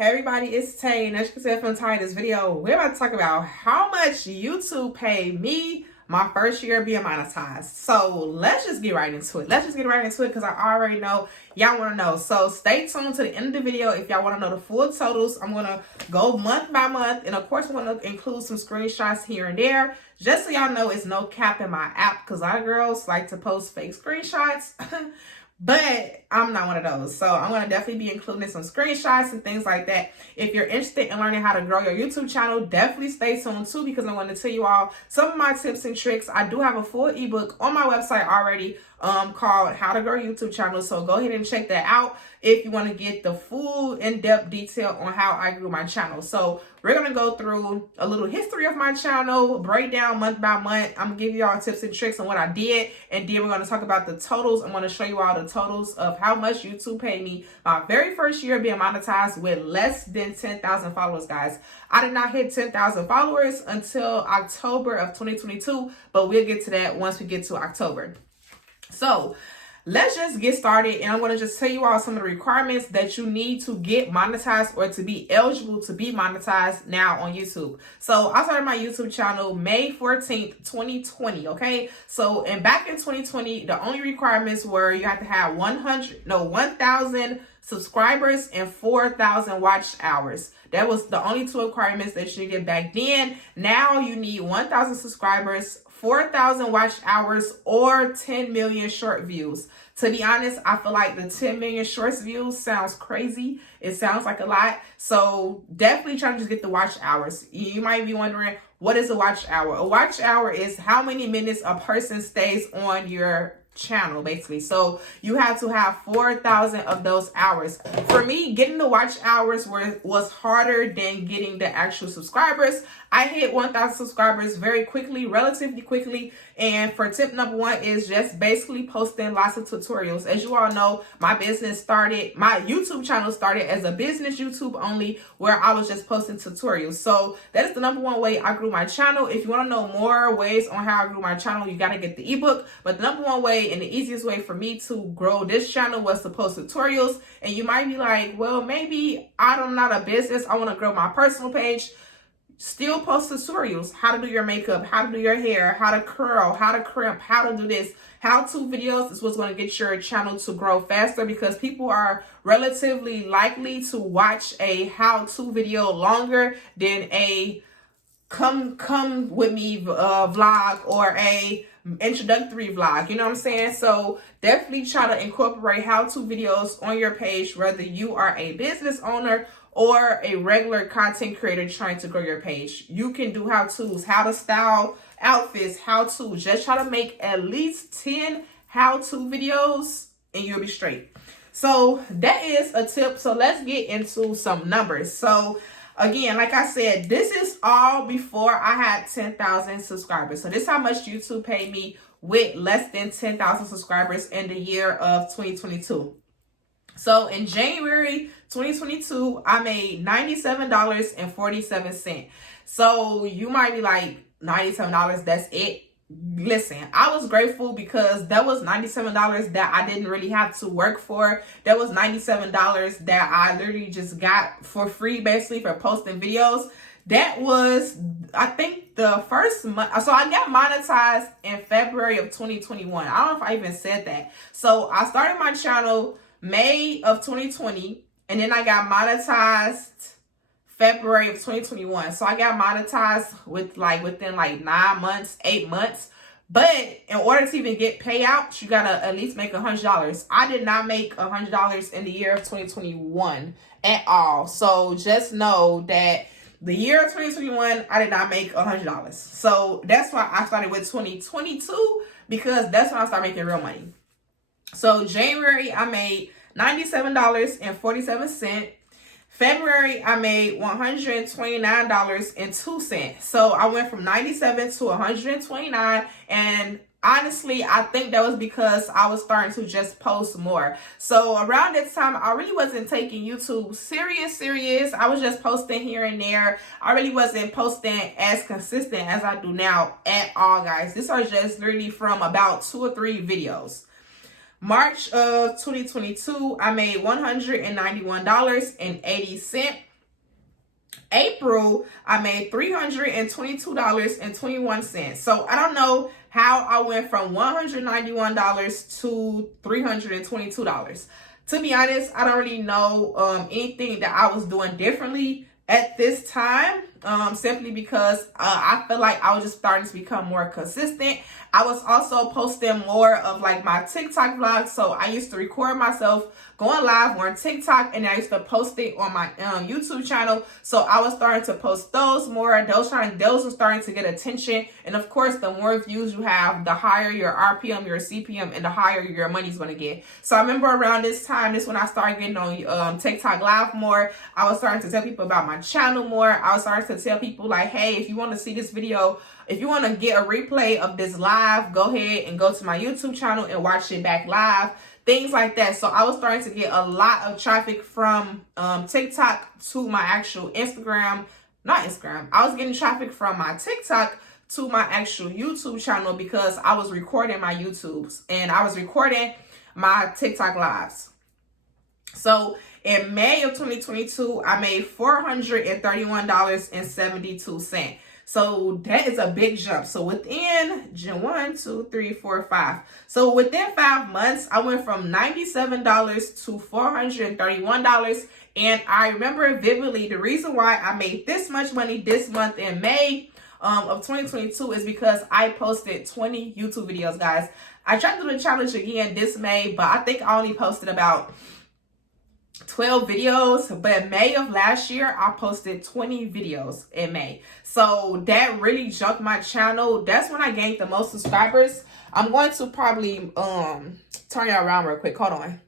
Hey everybody, it's Tay, and as you can tell from the title of this video, we're about to talk about how much YouTube paid me my first year being monetized. So let's just get right into it. Because I already know y'all want to know. So stay tuned to the end of the video if y'all want to know the full totals. I'm going to go month by month, and of course I'm going to include some screenshots here and there, just so y'all know it's no cap in my app, because our girls like to post fake screenshots. But I'm not one of those. So I'm going to definitely be including some screenshots and things like that. If you're interested in learning how to grow your YouTube channel, definitely stay tuned too, because I'm going to tell you all some of my tips and tricks. I do have a full ebook on my website already called How to Grow Your YouTube Channel. So go ahead and check that out if you want to get the full in-depth detail on how I grew my channel. So we're going to go through a little history of my channel, breakdown month by month. I'm going to give you all tips and tricks on what I did. And then we're going to talk about the totals. I'm going to show you all the totals of how much YouTube paid me my very first year being monetized with less than 10,000 followers, guys. I did not hit 10,000 followers until October of 2022, but we'll get to that once we get to October. So let's just get started, and I'm going to just tell you all some of the requirements that you need to get monetized or to be eligible to be monetized now on YouTube. So I started my YouTube channel May 14th, 2020. Okay. So, and back in 2020, the only requirements were you have to have 1,000 subscribers and 4,000 watch hours. That was the only two requirements that you needed back then. Now you need 1,000 subscribers, 4,000 watch hours, or 10 million short views. To be honest, I feel like the 10 million shorts views sounds crazy. It sounds like a lot. So definitely try to just get the watch hours. You might be wondering, what is a watch hour? A watch hour is how many minutes a person stays on your channel, basically. So you have to have 4,000 of those hours. For me, getting the watch hours was harder than getting the actual subscribers. I hit 1,000 subscribers very quickly, relatively quickly. And for tip number one is just basically posting lots of tutorials. As you all know, my YouTube channel started as a business YouTube only, where I was just posting tutorials. So that is the number one way I grew my channel. If you want to know more ways on how I grew my channel, you got to get the ebook. But the number one way and the easiest way for me to grow this channel was to post tutorials. And you might be like, well, maybe I'm not a business, I want to grow my personal page. Still post tutorials: how to do your makeup, how to do your hair, how to curl, how to crimp, how to do this. How-to videos is what's going to get your channel to grow faster, because people are relatively likely to watch a how-to video longer than a come with me vlog or a introductory vlog. You know what I'm saying? So definitely try to incorporate how-to videos on your page, whether you are a business owner or a regular content creator trying to grow your page. You can do how-tos, how to style outfits, how-to. Just try to make at least 10 how-to videos and you'll be straight. So that is a tip. So let's get into some numbers. So again, like I said, this is all before I had 10,000 subscribers. So this is how much YouTube paid me with less than 10,000 subscribers in the year of 2022. So in January 2022, I made $97.47. So you might be like, $97, that's it? Listen, I was grateful because that was $97 that I didn't really have to work for. That was $97 that I literally just got for free, basically, for posting videos. That was, I think, the first month. So I got monetized in February of 2021. I don't know if I even said that. So I started my channel May of 2020, and then I got monetized February of 2021. So I got monetized within 9 months, 8 months. But in order to even get payouts, you gotta at least make $100. I did not make $100 in the year of 2021 at all. So just know that the year of 2021, I did not make $100. So that's why I started with 2022, because that's when I started making real money. So January, I made $97.47. February, I made $129.02. So I went from 97 to 129. And honestly, I think that was because I was starting to just post more. So around this time, I really wasn't taking YouTube serious. I was just posting here and there. I really wasn't posting as consistent as I do now at all, guys. These are just literally from about 2 or 3 videos. March of 2022, I made $191.80. April, I made $322.21. So I don't know how I went from $191 to $322. To be honest, I don't really know anything that I was doing differently at this time, simply because I feel like I was just starting to become more consistent. I was also posting more of like my TikTok vlogs. So I used to record myself going live on TikTok, and I used to post it on my YouTube channel. So I was starting to post those more. Those are starting to get attention. And of course, the more views you have, the higher your RPM, your CPM, and the higher your money's going to get. So I remember around this time, this when I started getting on TikTok live more. I was starting to tell people about my channel more. I was starting to tell people like, hey, if you want to see this video, if you want to get a replay of this live, go ahead and go to my YouTube channel and watch it back live. Things like that. So I was starting to get a lot of traffic from TikTok to my actual Instagram. Not Instagram. I was getting traffic from my TikTok to my actual YouTube channel because I was recording my YouTubes and I was recording my TikTok lives. So in May of 2022, I made $431.72. So that is a big jump. So within 1, 2, 3, 4, 5. So within 5 months, I went from $97 to $431. And I remember vividly the reason why I made this much money this month in May of 2022 is because I posted 20 YouTube videos, guys. I tried to do the challenge again this May, but I think I only posted about 12 videos, but in May of last year I posted 20 videos in May. So that really jumped my channel. That's when I gained the most subscribers. I'm going to probably turn y'all around real quick. Hold on.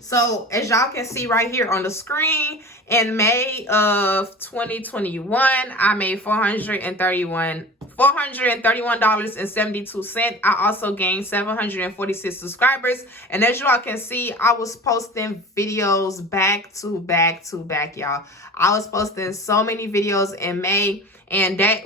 So as y'all can see right here on the screen, in May of 2021 I made $431.72. I also gained 746 subscribers, and as y'all can see, I was posting videos back to back to back, y'all. I was posting so many videos in May, and that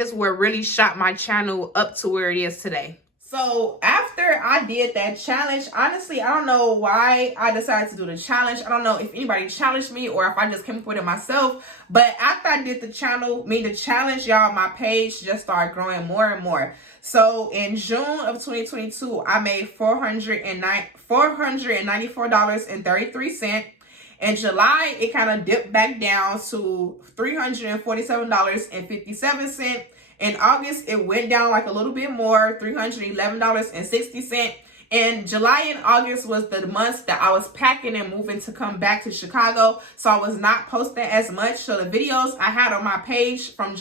is what really shot my channel up to where it is today. So after I did that challenge, honestly, I don't know why I decided to do the challenge. I don't know if anybody challenged me or if I just came up with it myself. But after I did the challenge, y'all, my page just started growing more and more. So in June of 2022, I made $494.33. In July, it kind of dipped back down to $347.57. In August, it went down like a little bit more, $311.60. And July and August was the months that I was packing and moving to come back to Chicago. So I was not posting as much. So the videos I had on my page from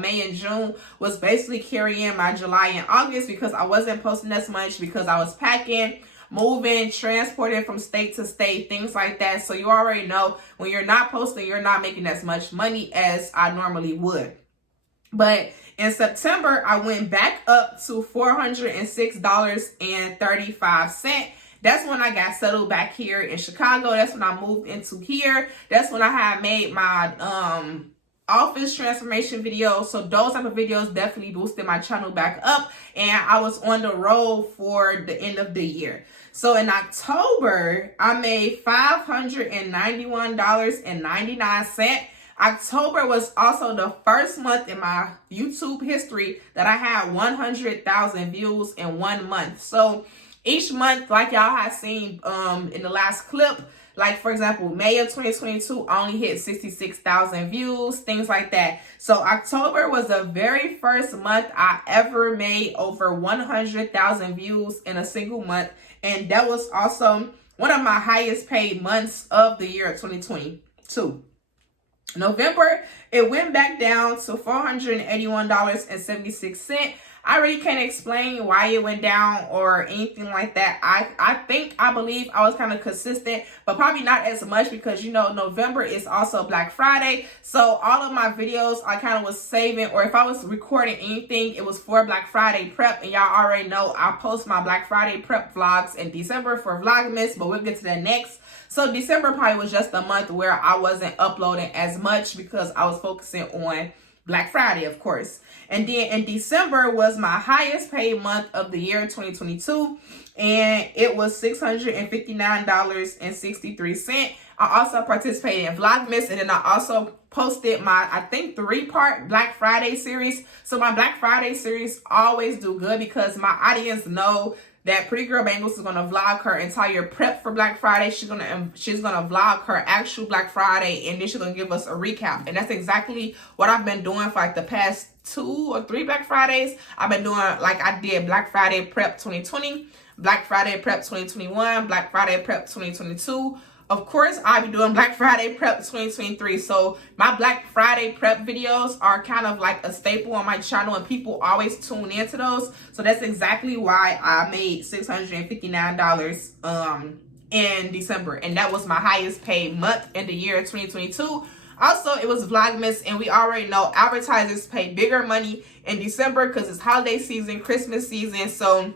May and June was basically carrying my July and August because I wasn't posting as much because I was packing, moving, transporting from state to state, things like that. So you already know when you're not posting, you're not making as much money as I normally would. But in September, I went back up to $406.35. That's when I got settled back here in Chicago. That's when I moved into here. That's when I had made my office transformation video. So those type of videos definitely boosted my channel back up, and I was on the road for the end of the year. So in October, I made $591.99. October was also the first month in my YouTube history that I had 100,000 views in 1 month. So each month, like y'all have seen in the last clip, like for example, May of 2022, I only hit 66,000 views, things like that. So October was the very first month I ever made over 100,000 views in a single month. And that was also one of my highest paid months of the year 2022. November, it went back down to $481.76. I really can't explain why it went down or anything like that. I believe I was kind of consistent, but probably not as much because, you know, November is also Black Friday. So all of my videos I kind of was saving, or if I was recording anything, it was for Black Friday prep. And y'all already know I post my Black Friday prep vlogs in December for Vlogmas, but we'll get to that next. So December probably was just a month where I wasn't uploading as much because I was focusing on Black Friday, of course. And then in December was my highest paid month of the year 2022. and it was $659.63. I also participated in Vlogmas, and then I also posted my, I think, 3-part Black Friday series. So my Black Friday series always do good because my audience know that Pretty Girl Bangles is gonna vlog her entire prep for Black Friday. She's gonna vlog her actual Black Friday, and then she's gonna give us a recap. And that's exactly what I've been doing for like the past 2 or 3 Black Fridays. I've been doing, like, I did Black Friday Prep 2020, Black Friday Prep 2021, Black Friday Prep 2022. Of course, I'll be doing Black Friday Prep 2023. So my Black Friday Prep videos are kind of like a staple on my channel, and people always tune into those. So that's exactly why I made $659 in December. And that was my highest paid month in the year 2022. Also, it was Vlogmas, and we already know advertisers pay bigger money in December because it's holiday season, Christmas season. So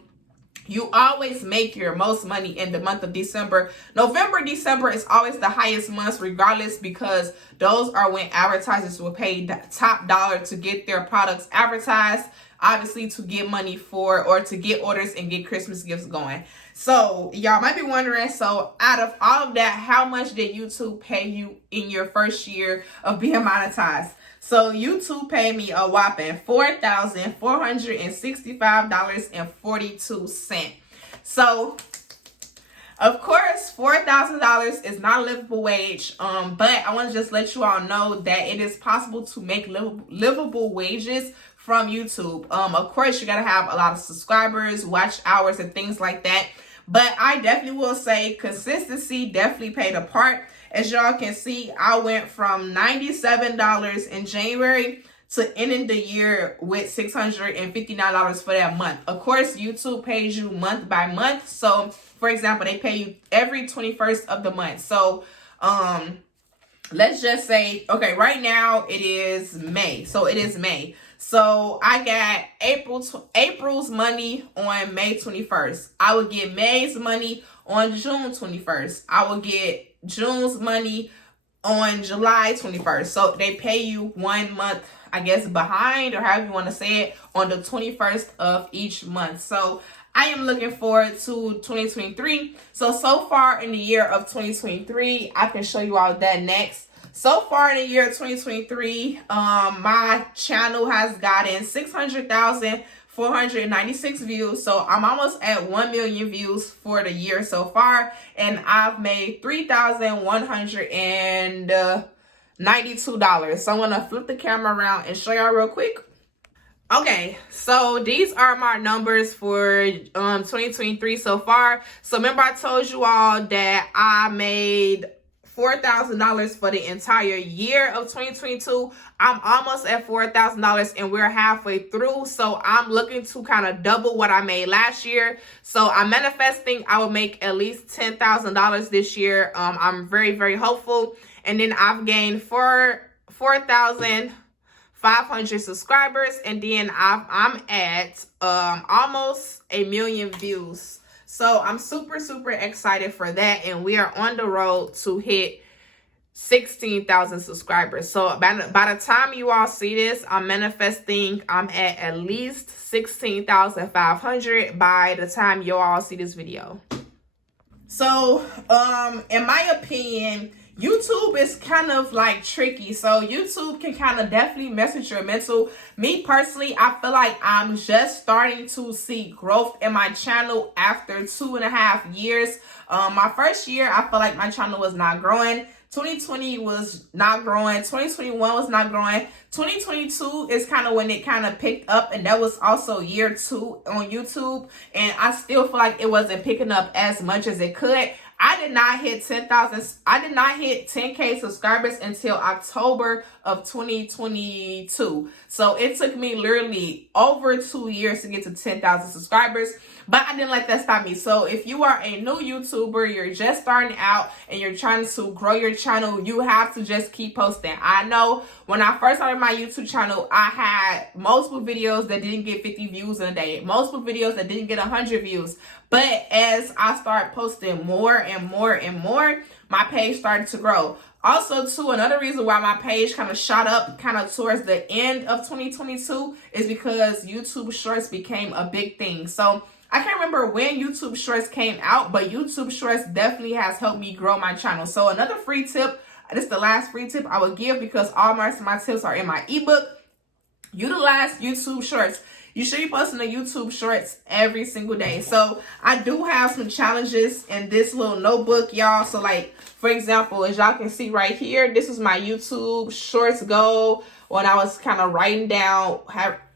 you always make your most money in the month of December. November, December is always the highest months regardless, because those are when advertisers will pay the top dollar to get their products advertised, obviously to get money for, or to get orders and get Christmas gifts going. So y'all might be wondering, so out of all of that, how much did YouTube pay you in your first year of being monetized? So YouTube paid me a whopping $4,465.42. So of course, $4,000 is not a livable wage, but I want to just let you all know that it is possible to make livable wages from YouTube. Of course, you gotta have a lot of subscribers, watch hours, and things like that. But I definitely will say consistency definitely played a part. As y'all can see, I went from $97 in January to ending the year with $659 for that month. Of course, YouTube pays you month by month. So, for example, they pay you every 21st of the month. So, let's just say, okay, right now it is May. So, it is May. So, I got April's money on May 21st. I will get May's money on June 21st. I will get June's money on July 21st. So they pay you 1 month, I guess, behind, or however you want to say it, on the 21st of each month. So I am looking forward to 2023. So far in the year of 2023, I can show you all that next. So far in the year 2023, my channel has gotten 600,496 views. So I'm almost at 1 million views for the year so far. And I've made $3,192. So I'm going to flip the camera around and show y'all real quick. Okay, so these are my numbers for 2023 so far. So remember I told you all that I made $4,000 for the entire year of 2022. I'm almost at $4,000 and we're halfway through. So I'm looking to kind of double what I made last year. So I'm manifesting I will make at least $10,000 this year. I'm very, very hopeful. And then I've gained 4,500 subscribers, and then I'm at almost 1 million views. So I'm super, super excited for that. And we are on the road to hit 16,000 subscribers. So by the time you all see this, I'm manifesting I'm at least 16,500 by the time you all see this video. So in my opinion, YouTube is kind of like tricky. So YouTube can kind of definitely mess with your mental. Me personally, I feel like I'm just starting to see growth in my channel after 2.5 years. My first year, I feel like my channel was not growing. 2020 was not growing. 2021 was not growing. 2022 is kind of when it kind of picked up, and that was also year 2 on YouTube. And I still feel like it wasn't picking up as much as it could. I did not hit 10,000. I did not hit 10K subscribers until October of 2022. So it took me literally over 2 years to get to 10,000 subscribers. But I didn't let that stop me. So if you are a new YouTuber, you're just starting out and you're trying to grow your channel, you have to just keep posting. I know when I first started my YouTube channel, I had multiple videos that didn't get 50 views in a day, multiple videos that didn't get 100 views. But as I started posting more and more and more, my page started to grow. Also, too, another reason why my page kind of shot up kind of towards the end of 2022 is because YouTube Shorts became a big thing. So I can't remember when YouTube Shorts came out, but YouTube Shorts definitely has helped me grow my channel. So another free tip, this is the last free tip I would give because all my tips are in my ebook. Utilize YouTube Shorts. You should be posting the YouTube Shorts every single day. So I do have some challenges in this little notebook, y'all. So like, for example, as y'all can see right here, this is my YouTube Shorts goal when I was kind of writing down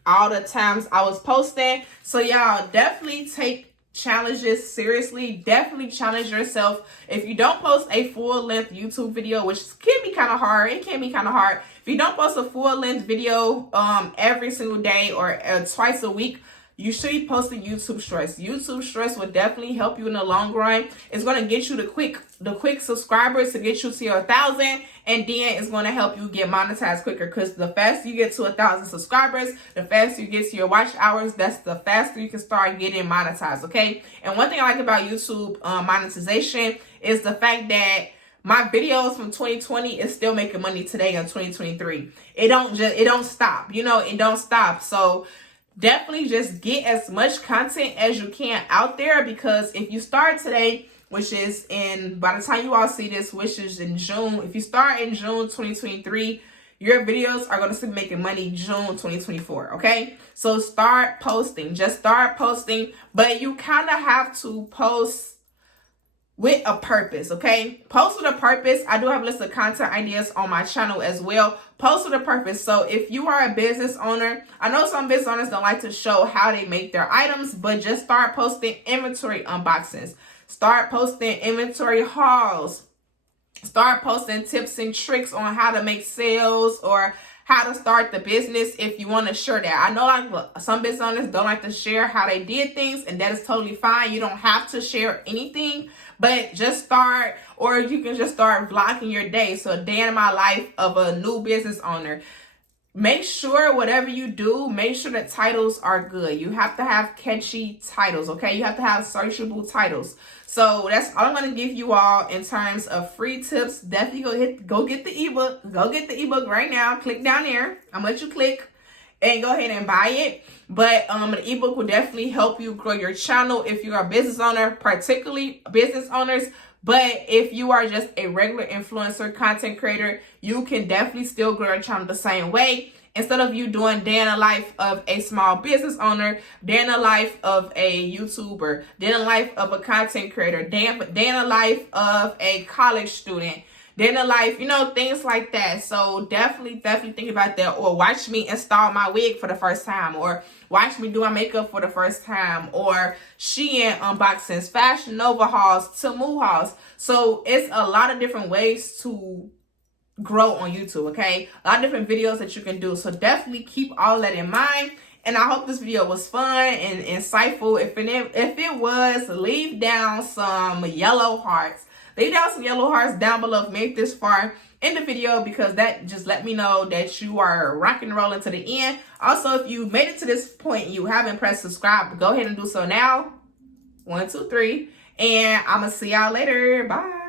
all the times I was posting. So y'all definitely take challenges seriously. Definitely challenge yourself. If you don't post a full-length YouTube video, which can be kind of hard, if you don't post a full-length video every single day or twice a week, you should be posting YouTube Shorts. YouTube Shorts will definitely help you in the long run. It's going to get you the quick subscribers to get you to your 1,000, and then it's going to help you get monetized quicker, because the faster you get to 1,000 subscribers, the faster you get to your watch hours, that's the faster you can start getting monetized, okay? And one thing I like about YouTube monetization is the fact that my videos from 2020 is still making money today in 2023. It don't stop, you know, it don't stop. So definitely just get as much content as you can out there, because if you start today, which is by the time you all see this, which is in June, if you start in June 2023, your videos are going to be making money June 2024, okay? So start posting, just start posting, but you kind of have to post with a purpose, okay? Post with a purpose. I do have a list of content ideas on my channel as well. Post with a purpose. So if you are a business owner, I know some business owners don't like to show how they make their items, but just start posting inventory unboxings. Start posting inventory hauls. Start posting tips and tricks on how to make sales or how to start the business if you want to share that. I know like some business owners don't like to share how they did things, and that is totally fine. You don't have to share anything, but just start, or you can just start vlogging your day. So a day in my life of a new business owner. Make sure whatever you do, make sure that titles are good. You have to have catchy titles, okay? You have to have searchable titles. So that's all I'm going to give you all in terms of free tips. Definitely go get the ebook. Go get the ebook right now. Click down there. I'm going to let you click and go ahead and buy it. But the ebook will definitely help you grow your channel if you're a business owner, particularly business owners. But if you are just a regular influencer content creator, you can definitely still grow your channel the same way. Instead of you doing day in the life of a small business owner, day in the life of a YouTuber, day in the life of a content creator, day in the life of a college student, day in the life, you know, things like that. So definitely think about that. Or watch me install my wig for the first time, or watch me do my makeup for the first time, or Shein unboxings, Fashion Nova hauls, Temu hauls. So it's a lot of different ways to grow on YouTube, okay? A lot of different videos that you can do. So definitely keep all that in mind. And I hope this video was fun and insightful. If it was, leave down some yellow hearts. Leave down some yellow hearts down below if you made this far in the video, because that just let me know that you are rocking and rolling to the end. Also, if you made it to this point and you haven't pressed subscribe, go ahead and do so now. 1, 2, 3. And I'm going to see y'all later. Bye.